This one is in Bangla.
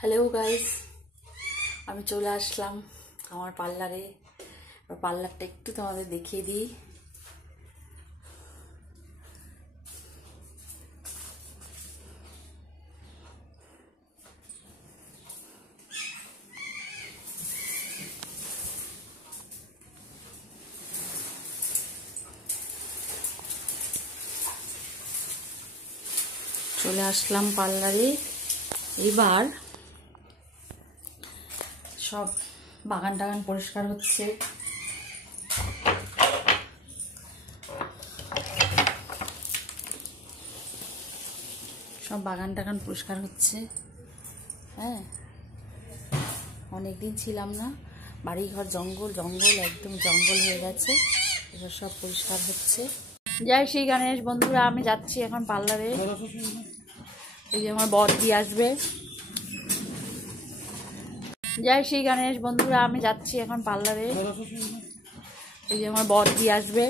হ্যালো গাইস, আমি চলে আসলাম আমার পার্লারে। পার্লারটা একটু তোমাদের দেখিয়ে দিই। চলে আসলাম পার্লারে। এবার সব বাগান টাগান পরিষ্কার হচ্ছে। সব বাগান টাগান পরিষ্কার হচ্ছে। হ্যাঁ, অনেকদিন ছিলাম না, বাড়িঘর জঙ্গল জঙ্গল, একদম জঙ্গল হয়ে গেছে। এবার সব পরিষ্কার হচ্ছে। জয় শ্রী গণেশ বন্ধুরা, আমি যাচ্ছি এখন পার্লারে। এই যে আমার বড়দি আসবে। জয় শ্রী গণেশ বন্ধুরা, আমি যাচ্ছি এখন পার্লারে। এই যে আমার বড়দি আসবে।